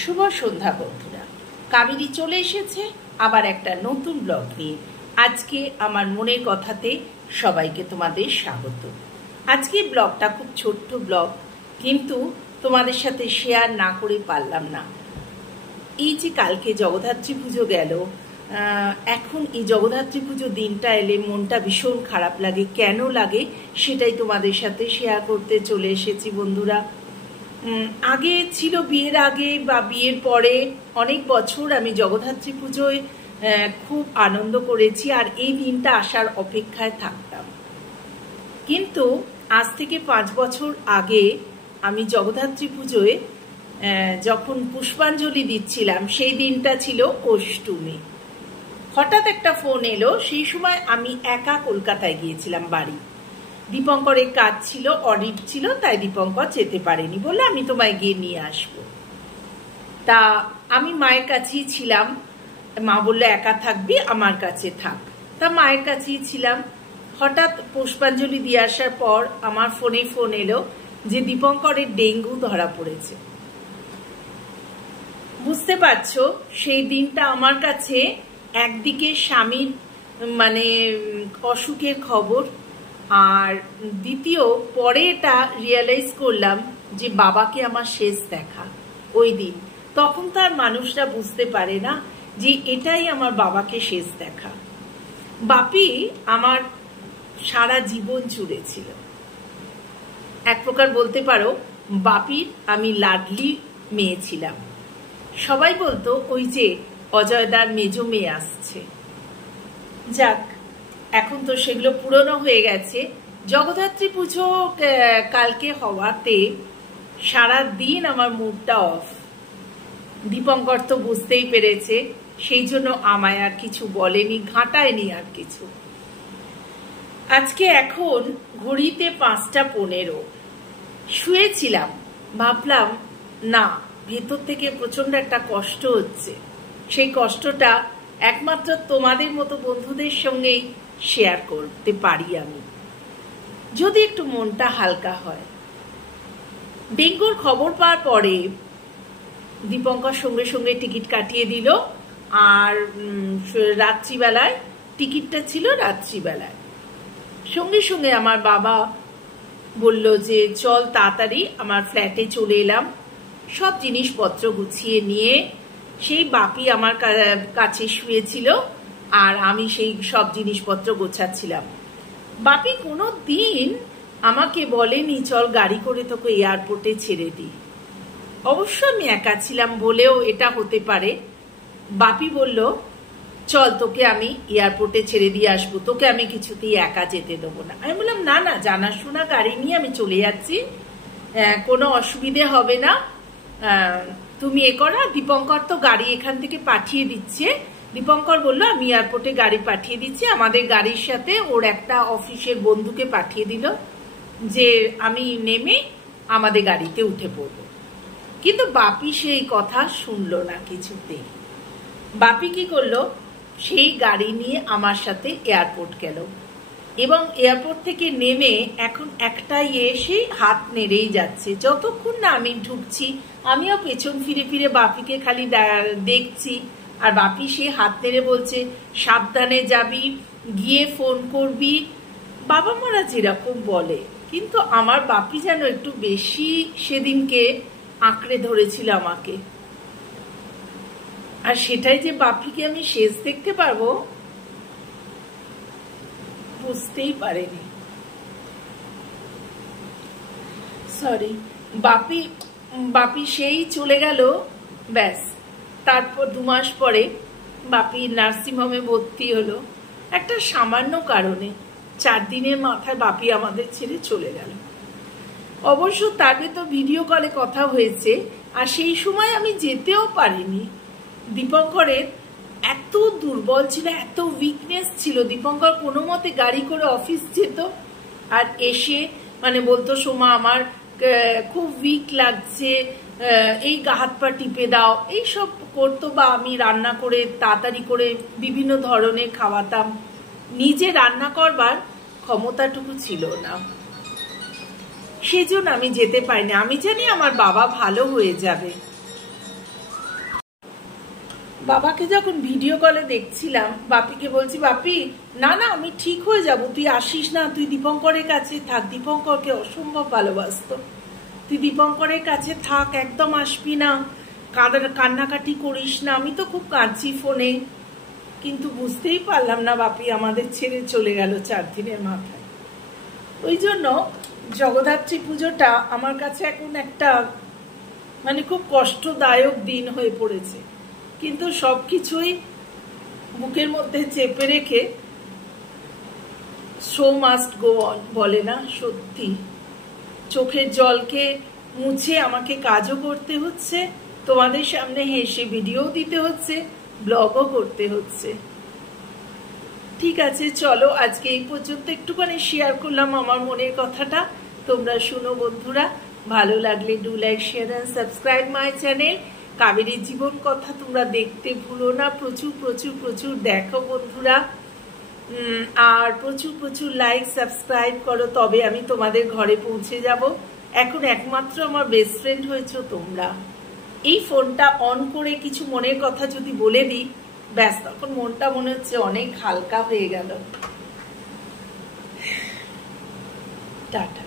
শুভ সন্ধ্যা বন্ধুরা, কাবেরী চলে এসেছে আবার একটা নতুন ব্লগ নিয়ে। আজকে আমার মনের কথাতে সবাইকে তোমাদের স্বাগত। আজকে ব্লগটা খুব ছোট্ট ব্লগ, কিন্তু তোমাদের সাথে শেয়ার না করে পারলাম না। এই যে কালকে জগদ্ধাত্রী পুজো গেল, এখন এই জগদ্ধাত্রী পুজো দিনটা এলে মনটা ভীষণ খারাপ লাগে। কেন লাগে সেটাই তোমাদের সাথে শেয়ার করতে চলে এসেছি বন্ধুরা। আগে ছিল, বিয়ের আগে বা বিয়ের পরে অনেক বছর আমি জগদ্ধাত্রী পুজোয় খুব আনন্দ করেছি আর এই দিনটা আসার অপেক্ষায় থাকতাম। কিন্তু আজ থেকে 5 বছর আগে আমি জগদ্ধাত্রী পুজোয় যখন পুষ্পাঞ্জলি দিচ্ছিলাম, সেই দিনটা ছিল অষ্টমী। হঠাৎ একটা ফোন এলো, সেই সময় আমি একা কলকাতায় গিয়েছিলাম বাড়ি। দীপঙ্করের কাজ ছিল, অডিট ছিল, তাই দীপঙ্কর যেতে পারেনি, বলে আমি তোমায় গিয়ে নিয়ে আসবো। তা আমি মায়ের কাছেই ছিলাম। মা বললো একা থাকবি, আমার কাছে থাক। তা মায়ের কাছেই ছিলাম। হঠাৎ পুষ্পাঞ্জলি দিয়ে আসার পর আমার ফোনে ফোন এলো যে দীপঙ্করের ডেঙ্গু ধরা পড়েছে। বুঝতে পারছো, সেই দিনটা আমার কাছে একদিকে স্বামীর অসুখের খবর, আর দ্বিতীয় পরে এটা রিয়েলাইজ করলাম যে বাবাকে আমার শেষ দেখা ওই দিন। তখন তো আর মানুষরা বুঝতে পারে না যে এটাই আমার বাবাকে শেষ দেখা। বাপি আমার সারা জীবন জুড়ে ছিল। এক প্রকার বলতে পারো বাপির আমি লাডলি মেয়ে ছিলাম। সবাই বলতো ওই যে অজয়দার মেজো মেয়ে আসছে। যাক, এখন তো সেগুলো পুরনো হয়ে গেছে। জগদ্ধাত্রী পুজো কালকে হওয়াতে সারা দিন আমার মুডটা অফ। দীপঙ্কর তো বুঝতেই পেরেছে, সেই জন্য আমায় আর কিছু বলেনি, ঘাঁটায়নি আর কিছু। আজকে এখন ঘড়িতে 5:15 শুয়েছিলাম। ভাবলাম না, ভেতর থেকে প্রচন্ড একটা কষ্ট হচ্ছে। সেই কষ্টটা একমাত্র তোমাদের মতো বন্ধুদের সঙ্গেই শেয়ার করতে পারি আমি, যদি একটু মনটা হালকা হয়। ডেঙ্গুর খবর পাওয়ার পরে দীপঙ্কর সঙ্গে সঙ্গে টিকিট কাটিয়ে দিল, আর রাত্রিবেলায় টিকিটটা ছিল রাত্রিবেলায়। সঙ্গে সঙ্গে আমার বাবা বলল যে চল তাড়াতাড়ি আমার ফ্ল্যাটে চলে এলাম। সব জিনিসপত্র গুছিয়ে নিয়ে সেই বাপি আমার কাছে শুয়েছিল আর আমি সেই সব জিনিসপত্র গোছাচ্ছিলাম। বাপি কোনো দিন আমাকে বলেনি চল গাড়ি করে তোকে এয়ারপোর্টে ছেড়ে দিই। অবশ্য আমি একা ছিলাম বলেও এটা হতে পারে। বাপি বলল চল তোকে আমি এয়ারপোর্টে ছেড়ে দিয়ে আসবো, তোকে আমি কিছুতেই একা যেতে দেবো না। আমি বললাম না না, জানাশোনা গাড়ি নিয়ে আমি চলে যাচ্ছি, কোনো অসুবিধে হবে না, তুমি এ করো। দীপঙ্কর তো গাড়ি এখান থেকে পাঠিয়ে দিচ্ছে। দীপঙ্কর বললো আমি এয়ারপোর্টে গাড়ি পাঠিয়ে দিচ্ছি। আমাদের গাড়ির সাথে ওর একটা অফিসের বন্ধুকে পাঠিয়ে দিল যে আমি নেমে আমাদের গাড়িতে উঠে পড়ব। কিন্তু বাপি সেই কথা শুনলো না কিছুতেই। বাপি কি করলো, সেই গাড়ি নিয়ে আমার সাথে এয়ারপোর্ট গেল এবং এয়ারপোর্ট থেকে নেমে এখন একটাই এসে হাত নেড়েই যাচ্ছে। যতক্ষণ না আমি ঢুকছি আমিও পেছন ফিরে ফিরে বাপিকে খালি দেখছি, আর বাপি সে হাত নেড়ে বলছে সাবধানে যাবি, গিয়ে ফোন করবি, বাবা মারা যেরকম বলে। কিন্তু আমার বাপি যেন একটু বেশি সেদিনকে আঁকড়ে ধরেছিল আমাকে, আর সেটাই যে বাপিকে আমি শেষ দেখতে পারবো বুঝতেই পারেনি। সরি, বাপি সেই চলে গেল। ব্যাস, তারপর 2 মাস পরে বাপি নার্সিংহোমে ভর্তি হলো একটা সামান্য কারণে। 4 দিনের মাথায় বাপি আমাদের ছেড়ে চলে গেল। অবশ্য তার ভেতর ভিডিও কলে কথা হয়েছে, আর সেই সময় আমি যেতেও পারিনি। দীপঙ্করের এত দুর্বল ছিল, এত উইকনেস ছিল। দীপঙ্কর কোনো মতে গাড়ি করে অফিস যেত আর এসে বলতো সোমা আমার খুব উইক লাগছে, এই গা হাত পা টিপে দাও, এইসব করতো। বা আমি রান্না করে তাড়াতাড়ি করে বিভিন্ন ধরনের খাওয়াতাম। নিজে রান্না করবার ক্ষমতাটুকু ছিল না, সেজন্য আমি যেতে পারিনি। আমি জানি আমার বাবা ভালো হয়ে যাবে, বাবাকে যখন ভিডিও কলে দেখছিলাম, বাপিকে বলছি, বাপি না না আমি ঠিক হয়ে যাব, তুই আসিস না, তুই দীপঙ্করের কাছে থাক। দীপঙ্করকে অসম্ভব ভালোবাসতো। তুই দীপঙ্করের কাছে থাক, একদম আসবি না, কান্নাকাটি করিস না। আমি তো খুব কাঁদছি ফোনে, কিন্তু বুঝতেই পারলাম না বাপি আমাদের ছেড়ে চলে গেল 4 দিনের মাথায়। ওই জন্য জগদ্ধাত্রী পুজোটা আমার কাছে এখন একটা মানে খুব কষ্টদায়ক দিন হয়ে পড়েছে। কিন্তু সবকিছুই বুকের মধ্যে চেপে রেখে শো মাস্ট গো অন বলে না, সত্যি চোখের জলকে মুছে আমাকে কাজও করতে হচ্ছে, তোমাদের সামনে হেসে ভিডিও দিতে হচ্ছে, ব্লগও করতে হচ্ছে। ঠিক আছে, চলো আজকে এই পর্যন্ত একটুখানি শেয়ার করলাম আমার মনের কথাটা। তোমরা শুনো বন্ধুরা, ভালো লাগলে do like share and subscribe my channel. কাবেরীর জীবন কথা তোমরা দেখতে ভুলো না, প্রচুর প্রচুর প্রচুর দেখো বন্ধুরা, আর প্রচুর প্রচুর লাইক সাবস্ক্রাইব করো, তবে আমি তোমাদের ঘরে পৌঁছে যাব। এখন একমাত্র আমার বেস্ট ফ্রেন্ড হয়েছো তোমরা। এই ফোনটা অন করে কিছু মনের কথা যদি বলে দিই, ব্যাস তখন মনটা মনে হচ্ছে অনেক হালকা হয়ে গেল। টাটা।